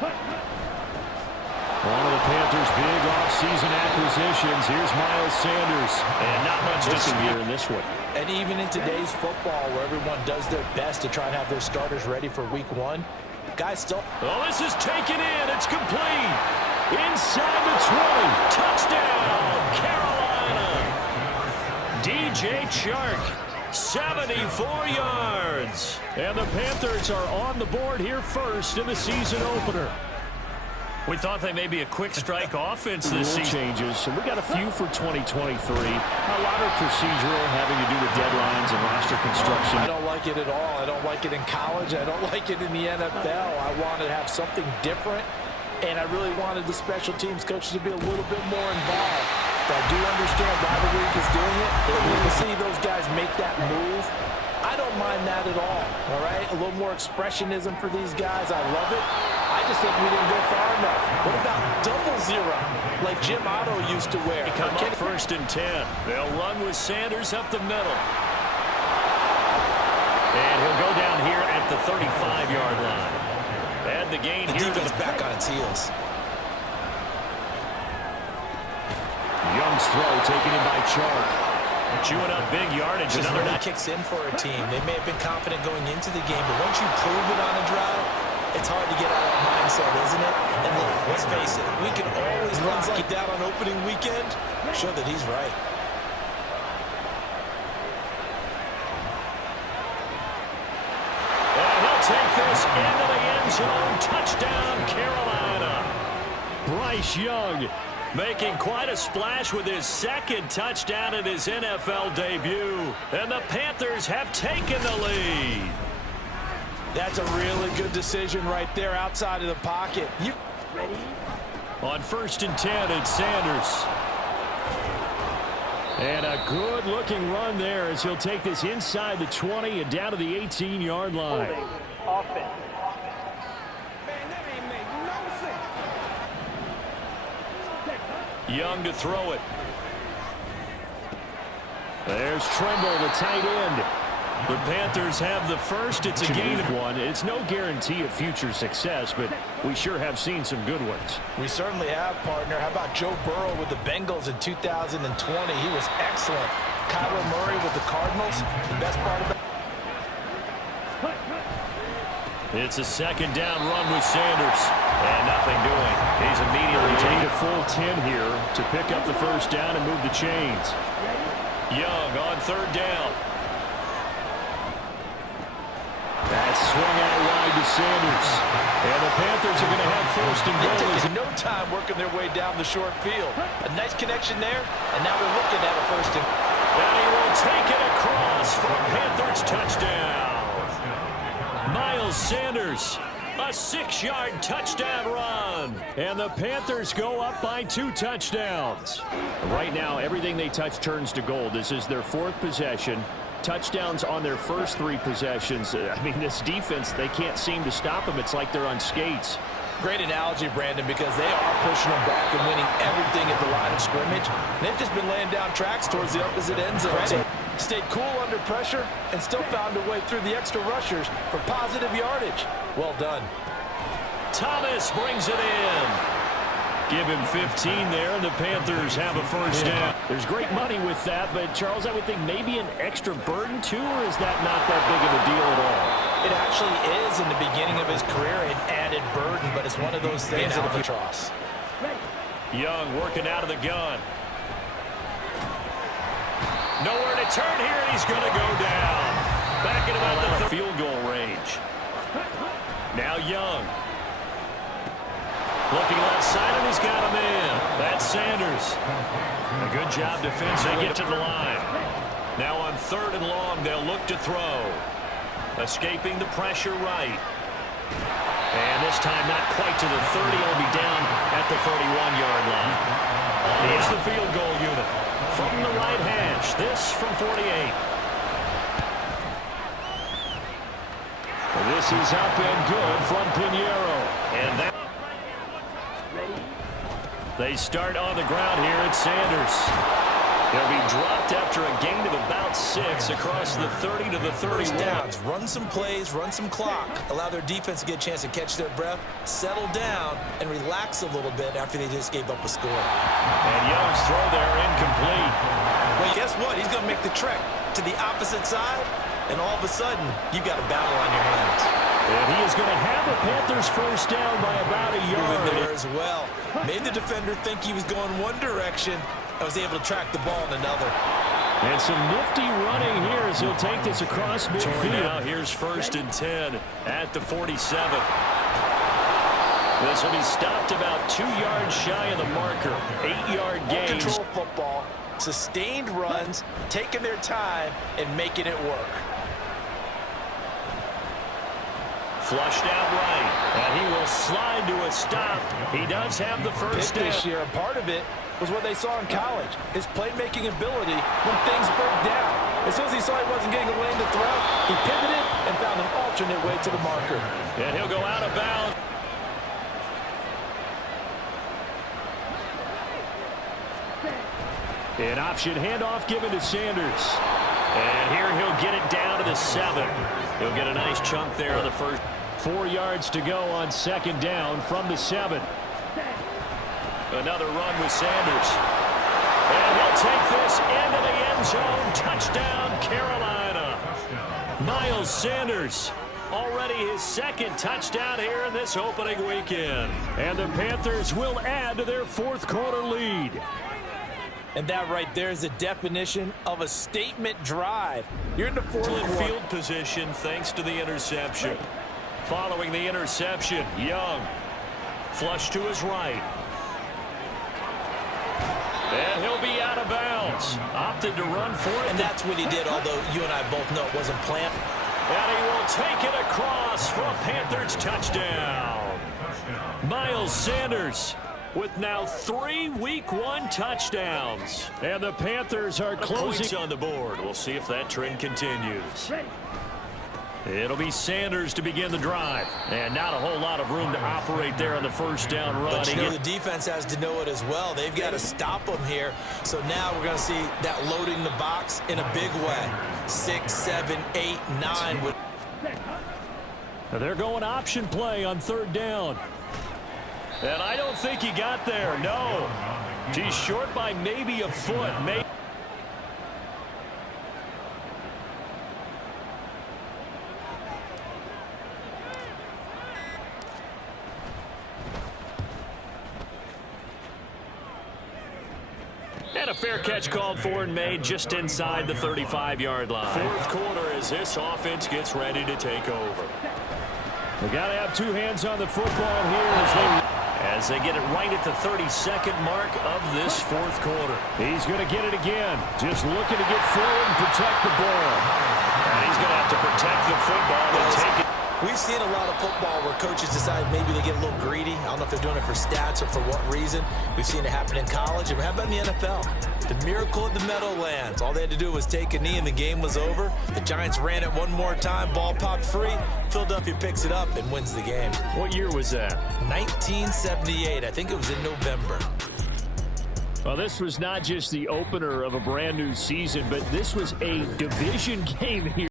One of the Panthers' big off-season acquisitions. Here's Miles Sanders. And not much dispute in this one. And even in today's football, where everyone does their best to try and have their starters ready for week 1, guys still... Oh, this is taken in. It's complete. Inside the 20. Touchdown, Carolina. DJ Chark, 74 yards. And the Panthers are on the board here first in the season opener. We thought they may be a quick strike offense this season. Changes, and we got a few for 2023. A lot of procedural, having to do with deadlines and roster construction. I don't like it at all. I don't like it in college. I don't like it in the NFL. I wanted to have something different, and I really wanted the special teams coaches to be a little bit more involved. But I do understand why the league is doing it. And when you see those guys make that move, I don't mind that at all right? A little more expressionism for these guys. I love it. I just think we didn't go far enough. What about double zero, like Jim Otto used to wear? Come up first and 10. They'll run with Sanders up the middle. And he'll go down here at the 35-yard line. And the gain the here. Defense back on its heels. Young's throw taken in by Chark. Chewing up big yardage. Another night kicks in for a team. They may have been confident going into the game, but once you prove it on a drive, it's hard to get out of that mindset, isn't it? And look, let's face it, we can always runs like that on opening weekend. Show that he's right. And he'll take this into the end zone. Touchdown, Carolina. Bryce Young making quite a splash with his second touchdown in his NFL debut. And the Panthers have taken the lead. That's a really good decision right there outside of the pocket. You ready? On first and 10, it's Sanders. And a good-looking run there as he'll take this inside the 20 and down to the 18-yard line. Offense. Young to throw it. There's Tremble, the tight end. The Panthers have the first. It's a gain of 1. It's no guarantee of future success, but we sure have seen some good ones. We certainly have, partner. How about Joe Burrow with the Bengals in 2020? He was excellent. Kyler Murray with the Cardinals. The best part of it. It's a second down run with Sanders. And nothing doing. He's immediately taking a full 10 here to pick up the first down and move the chains. Young on third down. That's swung out wide to Sanders. And the Panthers are going to have first and goal. They're taking no time working their way down the short field. A nice connection there, and now they're looking at a first and... And he will take it across for a Panthers touchdown. Miles Sanders, a 6-yard touchdown run. And the Panthers go up by 2 touchdowns. Right now, everything they touch turns to gold. This is their 4th possession. Touchdowns on their first 3 possessions. I mean, this defense, they can't seem to stop them. It's like they're on skates. Great analogy, Brandon, because they are pushing them back and winning everything at the line of scrimmage. They've just been laying down tracks towards the opposite end zone. Stayed cool under pressure and still found a way through the extra rushers for positive yardage. Well done. Thomas brings it in. Give him 15 there, and the Panthers have a first down. There's great money with that, but, Charles, I would think maybe an extra burden, too, or is that not that big of a deal at all? It actually is in the beginning of his career an added burden, but it's one of those things that albatross. Young working out of the gun. Nowhere to turn here, and he's going to go down. Back at about the field goal range. Now Young. Looking left side, and he's got him in. That's Sanders. A good job defensively. They get to the line. Now on third and long, they'll look to throw. Escaping the pressure right. And this time not quite to the 30. He'll be down at the 31-yard line. Here's the field goal unit. From the right hash. This from 48. This is up and good from Pinheiro. And that. They start on the ground here at Sanders. He'll be dropped after a gain of about 6 across the 30 to the 31. Downs. Run some plays, run some clock. Allow their defense to get a chance to catch their breath, settle down, and relax a little bit after they just gave up a score. And Young's throw there incomplete. Well, guess what? He's going to make the trek to the opposite side, and all of a sudden, you've got a battle on your hands. And he is going to have the Panthers first down by about a yard. There as well. Made the defender think he was going one direction. I was able to track the ball in another. And some nifty running here as he'll take this across midfield. Now here's 1st and 10 at the 47. This will be stopped about 2 yards shy of the marker. 8-yard gain. Control football, sustained runs, taking their time, and making it work. Flushed out right, and he will slide to a stop. He does have the first down. This year, and part of it was what they saw in college, his playmaking ability when things broke down. As soon as he saw he wasn't getting a lane to throw, he pivoted and found an alternate way to the marker. And he'll go out of bounds. An option handoff given to Sanders. And here he'll get it down to the 7. He'll get a nice chunk there on the first. 4 yards to go on 2nd down from the 7. Another run with Sanders. And he'll take this into the end zone. Touchdown, Carolina. Miles Sanders, already his 2nd touchdown here in this opening weekend. And the Panthers will add to their 4th quarter lead. And that right there is the definition of a statement drive. You're in the 4th quarter. Field position thanks to the interception. Following the interception, Young flush to his right. And he'll be out of bounds. Opted to run for it. And that's what he did, although you and I both know it wasn't planned. And he will take it across for a Panthers touchdown. Miles Sanders with now 3 Week 1 touchdowns. And the Panthers are closing on the board. We'll see if that trend continues. It'll be Sanders to begin the drive. And not a whole lot of room to operate there on the first down run. But you know the defense has to know it as well. They've got to stop him here. So now we're going to see that loading the box in a big way. 6, 7, 8, 9. They're going option play on 3rd down. And I don't think he got there. No. He's short by maybe a foot. Maybe. And a fair catch called for and made just inside the 35-yard line. 4th quarter as this offense gets ready to take over. They got to have 2 hands on the football here as they get it right at the 32nd mark of this 4th quarter. He's going to get it again. Just looking to get forward and protect the ball. And he's going to have to protect the football and take it. We've seen a lot of football where coaches decide maybe they get a little greedy. I don't know if they're doing it for stats or for what reason. We've seen it happen in college. And how about in the NFL? The miracle of the Meadowlands. All they had to do was take a knee and the game was over. The Giants ran it one more time. Ball popped free. Philadelphia picks it up and wins the game. What year was that? 1978. I think it was in November. Well, this was not just the opener of a brand new season, but this was a division game here.